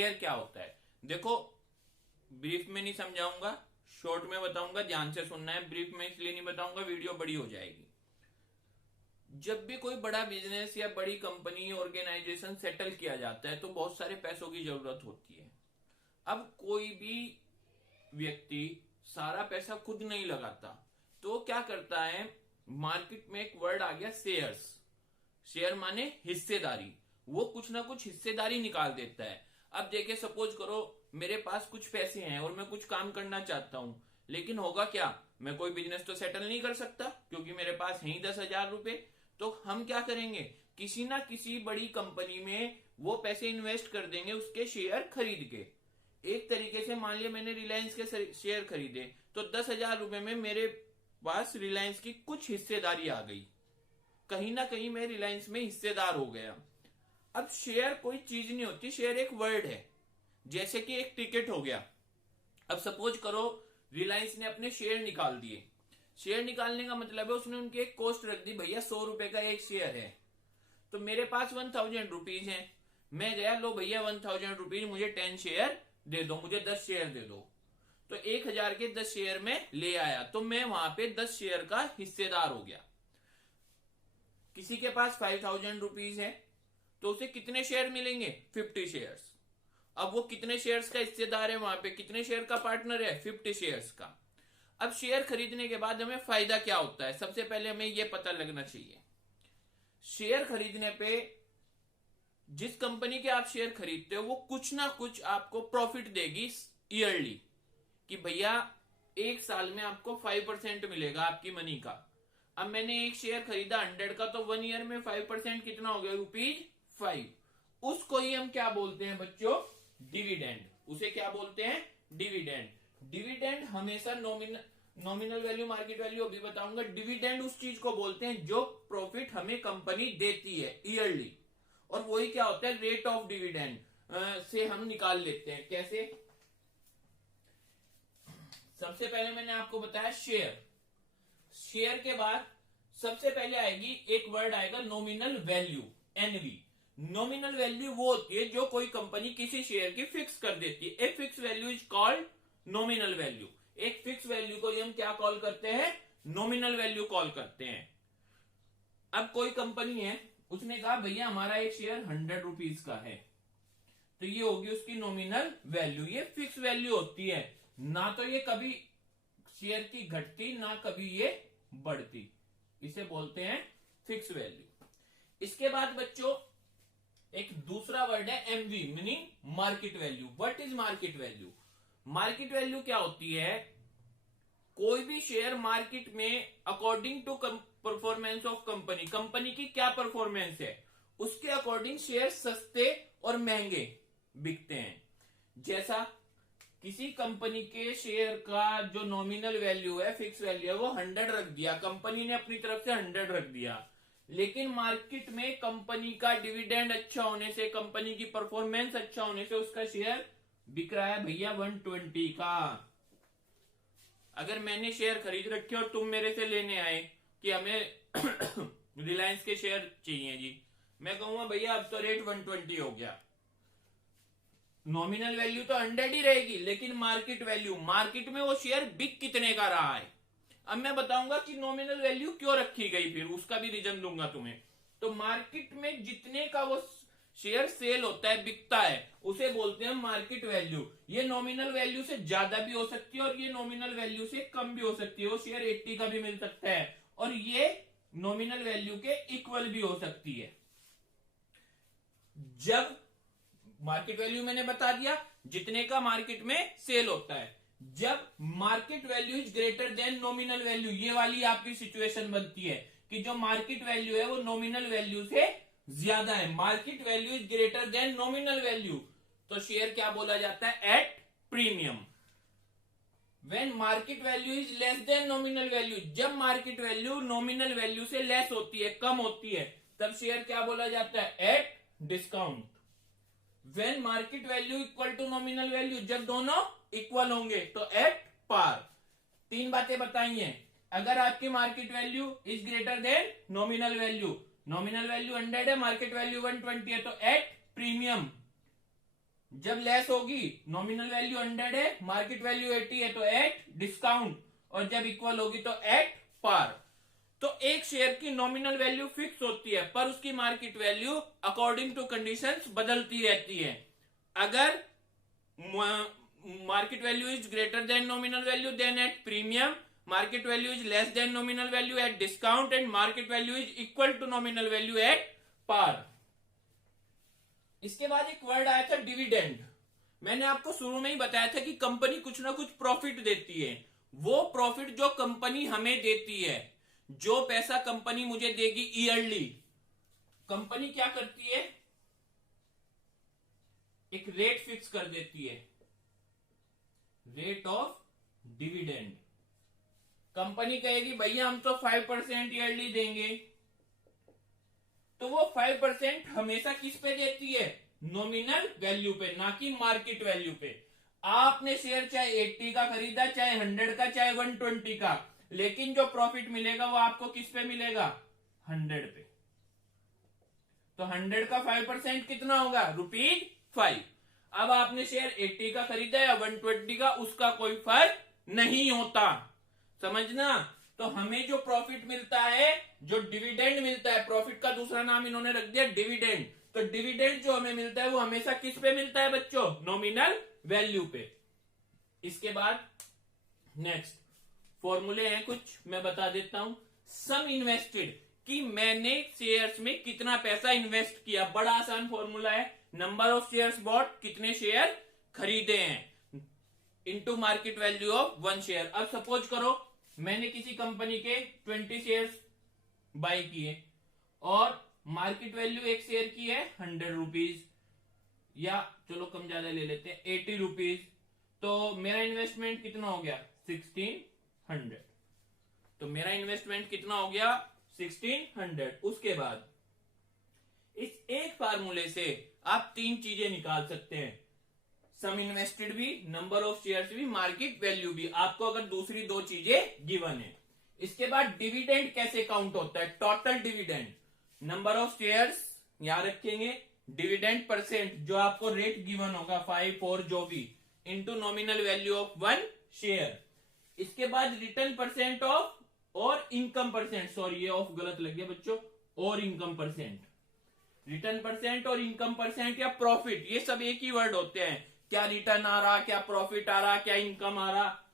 Share क्या होता है? देखो, ब्रीफ में नहीं समझाऊंगा, शॉर्ट में बताऊंगा, ध्यान से सुनना है। ब्रीफ में इसलिए नहीं बताऊंगा, वीडियो बड़ी हो जाएगी। जब भी कोई बड़ा बिजनेस या बड़ी कंपनी ऑर्गेनाइजेशन सेटल किया जाता है तो बहुत सारे पैसों की जरूरत होती है। अब कोई भी व्यक्ति सारा पैसा खुद नहीं लगाता, तो क्या करता है, मार्केट में एक वर्ड आ गया शेयर्स। शेयर माने हिस्सेदारी। वो कुछ ना कुछ हिस्सेदारी निकाल देता है। अब देखिए, सपोज करो मेरे पास कुछ पैसे हैं और मैं कुछ काम करना चाहता हूं, लेकिन होगा क्या, मैं कोई बिजनेस तो सेटल नहीं कर सकता क्योंकि मेरे पास है ही 10,000 रुपए। तो हम क्या करेंगे, किसी ना किसी बड़ी कंपनी में वो पैसे इन्वेस्ट कर देंगे, उसके शेयर खरीद के। एक तरीके से मान लिया मैंने रिलायंस के शेयर खरीदे, तो 10,000 रुपए में मेरे पास रिलायंस की कुछ हिस्सेदारी आ गई। कहीं ना कहीं मैं रिलायंस में हिस्सेदार हो गया। अब शेयर कोई चीज नहीं होती, शेयर एक वर्ड है। जैसे कि एक टिकट हो गया। अब सपोज करो रिलायंस ने अपने शेयर निकाल दिए। शेयर निकालने का मतलब है उसने उनकी एक कॉस्ट रख दी, भैया 100 रुपए का एक शेयर है, तो मेरे पास 1000 रुपीज है। मैं गया, लो भैया 1000 रुपीज मुझे 10 शेयर दे दो, मुझे 10 शेयर दे दो। तो 1000 के 10 शेयर में ले आया, तो मैं वहां पे 10 शेयर का हिस्सेदार हो गया। किसी के पास 5000 रुपीज है, तो उसे कितने शेयर मिलेंगे, 50 शेयर्स। अब वो कितने शेयर्स का हिस्सेदार है, वहां पे कितने शेयर का पार्टनर है, 50 शेयर्स का। अब शेयर खरीदने के बाद हमें फायदा क्या होता है, सबसे पहले हमें यह पता लगना चाहिए। शेयर खरीदने पे जिस कंपनी के आप शेयर खरीदते हो वो कुछ ना कुछ आपको प्रॉफिट देगी ईयरली, कि भैया एक साल में आपको 5% मिलेगा आपकी मनी का। अब मैंने एक शेयर खरीदा 100 का, तो 1 ईयर में 5% कितना हो गया, ₹5। उसको ही हम क्या बोलते हैं बच्चों, डिविडेंड। उसे क्या बोलते हैं, डिविडेंड। डिविडेंड हमेशा नॉमिनल वैल्यू, मार्केट वैल्यू अभी बताऊंगा। डिविडेंड उस चीज को बोलते हैं जो प्रॉफिट हमें कंपनी देती है ईयरली, और वही क्या होता है, रेट ऑफ डिविडेंड से हम निकाल लेते हैं। कैसे, सबसे पहले मैंने आपको बताया शेयर। शेयर के बाद सबसे पहले आएगी एक वर्ड आएगा nominal value, NV. Nominal value वो होती है जो कोई कंपनी किसी शेयर की फिक्स कर देती है। एक fix value is called nominal value. एक फिक्स वैल्यू को हम क्या कॉल करते हैं, नॉमिनल वैल्यू कॉल करते हैं। अब कोई कंपनी है, उसने कहा भैया हमारा एक शेयर 100 रुपीज का है, तो ये होगी उसकी नॉमिनल वैल्यू। ये फिक्स वैल्यू होती है, ना तो ये कभी शेयर की घटती ना कभी ये बढ़ती, इसे बोलते हैं फिक्स वैल्यू। इसके बाद बच्चों एक दूसरा वर्ड है MV, meaning market value. What is market value? Market value क्या होती है, कोई भी शेयर मार्केट में according to performance of company, company की क्या परफॉर्मेंस है उसके अकॉर्डिंग शेयर सस्ते और महंगे बिकते हैं। जैसा किसी कंपनी के शेयर का जो नॉमिनल वैल्यू है, फिक्स वैल्यू है, वो 100 रख दिया, कंपनी ने अपनी तरफ से 100 रख दिया, लेकिन मार्केट में कंपनी का डिविडेंड अच्छा होने से, कंपनी की परफॉर्मेंस अच्छा होने से उसका शेयर बिक रहा है भैया 120 का। अगर मैंने शेयर खरीद रखे और तुम मेरे से लेने आए कि हमें रिलायंस के शेयर चाहिए जी, मैं कहूंगा भैया अब तो रेट 120 हो गया। नॉमिनल वैल्यू तो 100 ही रहेगी, लेकिन मार्केट वैल्यू, मार्केट में वो शेयर बिक कितने का रहा है। अब मैं बताऊंगा कि नॉमिनल वैल्यू क्यों रखी गई, फिर उसका भी रीजन दूंगा तुम्हें। तो मार्केट में जितने का वो शेयर सेल होता है, बिकता है, उसे बोलते हैं मार्केट वैल्यू। ये नॉमिनल वैल्यू से ज्यादा भी हो सकती है और ये नॉमिनल वैल्यू से कम भी हो सकती है। वो शेयर 80 का भी मिल सकता है और ये नॉमिनल वैल्यू के इक्वल भी हो सकती है। जब मार्केट वैल्यू मैंने बता दिया जितने का मार्केट में सेल होता है। जब market value is greater than nominal value, ये वाली आपकी सिचुएशन बनती है कि जो मार्केट वैल्यू है वो नॉमिनल वैल्यू से ज्यादा है। Market value is greater than nominal value, तो शेयर क्या बोला जाता है, at premium. When market value is less than nominal value, जब मार्केट वैल्यू नॉमिनल वैल्यू से लेस होती है, कम होती है, तब शेयर क्या बोला जाता है, at discount. When market value equal to nominal value, जब दोनों इक्वल होंगे तो एट पार। 3 बातें बताई हैं। अगर आपकी market value is greater than nominal value, nominal value 100 है, मार्केट वैल्यू 120 है, तो एट प्रीमियम जब लेस होगी, नॉमिनल वैल्यू 100 है, मार्केट वैल्यू 80 है, तो एट डिस्काउंट, और जब इक्वल होगी तो एट पार। तो एक शेयर की नॉमिनल वैल्यू फिक्स होती है, पर उसकी market value according to conditions बदलती रहती है। अगर market value is greater than nominal value then at premium, market value is less than nominal value at discount, and market value is equal to nominal value at par. इसके बाद एक word आया था dividend. मैंने आपको शुरू में ही बताया था कि कंपनी कुछ ना कुछ प्रॉफिट देती है। वो प्रॉफिट जो कंपनी हमें देती है, जो पैसा कंपनी मुझे देगी ईयरली, कंपनी क्या करती है, एक रेट फिक्स कर देती है, रेट ऑफ डिविडेंड। कंपनी कहेगी भैया हम तो 5% ईयरली देंगे, तो वो 5% हमेशा किस पे देती है, नॉमिनल वैल्यू पे, ना कि मार्केट वैल्यू पे। आपने शेयर चाहे 80 का खरीदा, चाहे 100 का, चाहे 120 का, लेकिन जो प्रॉफिट मिलेगा वो आपको किस पे मिलेगा, 100 पे। तो 100 का 5% कितना होगा, ₹5। अब आपने शेयर 80 का खरीदा या 120 का, उसका कोई फर्क नहीं होता, समझना। तो हमें जो प्रॉफिट मिलता है, जो डिविडेंड मिलता है, प्रॉफिट का दूसरा नाम इन्होंने रख दिया डिविडेंड। तो डिविडेंड जो हमें मिलता है वो हमेशा किस पे मिलता है बच्चों, नॉमिनल वैल्यू पे। इसके बाद नेक्स्ट फॉर्मूले हैं कुछ, मैं बता देता हूं। सम इन्वेस्टेड, कि मैंने शेयर्स में कितना पैसा इन्वेस्ट किया, बड़ा आसान फॉर्मूला है। नंबर ऑफ शेयर्स बॉट, कितने शेयर खरीदे हैं, into market value of 1 share. अब सपोज करो मैंने किसी कंपनी के 20 शेयर्स बाय किए और मार्केट वैल्यू एक शेयर की है 100 रुपीज, या चलो कम ज्यादा ले लेते हैं 80 रुपीज। तो मेरा इन्वेस्टमेंट कितना हो गया, 1600। तो मेरा इन्वेस्टमेंट कितना हो गया, 1600। उसके बाद इस एक फार्मूले से आप 3 चीजें निकाल सकते हैं, सम इन्वेस्टेड भी, नंबर ऑफ शेयर्स भी, मार्केट वैल्यू भी, आपको अगर दूसरी 2 चीजें गिवन है। इसके बाद डिविडेंड कैसे काउंट होता है, total dividend, number of shares यहां रखेंगे, डिविडेंड परसेंट जो आपको रेट गिवन होगा 5, 4 जो भी, into nominal value of 1 share. इसके बाद रिटर्न परसेंट ऑफ और इनकम परसेंट, सॉरी ये ऑफ गलत लग गया बच्चों, और इनकम परसेंट, रिटर्न परसेंट और इनकम परसेंट या प्रॉफिट, ये सब एक ही वर्ड होते हैं। क्या रिटर्न आ रहा, क्या प्रॉफिट आ रहा, क्या इनकम आ रहा,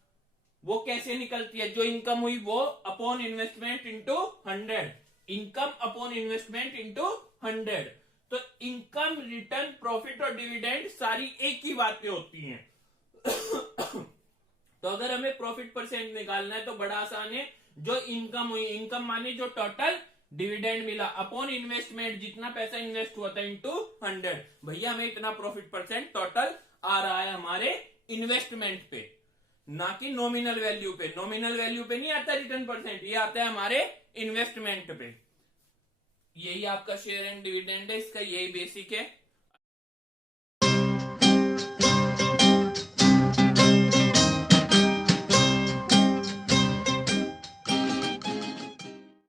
वो कैसे निकलती है, जो इनकम हुई वो upon investment into 100, income upon investment into 100। तो इनकम, रिटर्न, प्रॉफिट और डिविडेंड सारी एक ही बातें होती हैं। तो अगर हमें प्रॉफिट परसेंट निकालना है तो बड़ा आसान है, जो इनकम हुई, इनकम माने जो टोटल डिविडेंड मिला, अपॉन इन्वेस्टमेंट जितना पैसा इन्वेस्ट हुआ था इंटू 100। भैया हमें इतना प्रॉफिट परसेंट टोटल आ रहा है हमारे इन्वेस्टमेंट पे, ना कि नॉमिनल वैल्यू पे। नॉमिनल वैल्यू पे नहीं आता रिटर्न परसेंट, ये आता है हमारे इन्वेस्टमेंट पे। यही आपका शेयर एंड डिविडेंड है, इसका यही बेसिक है।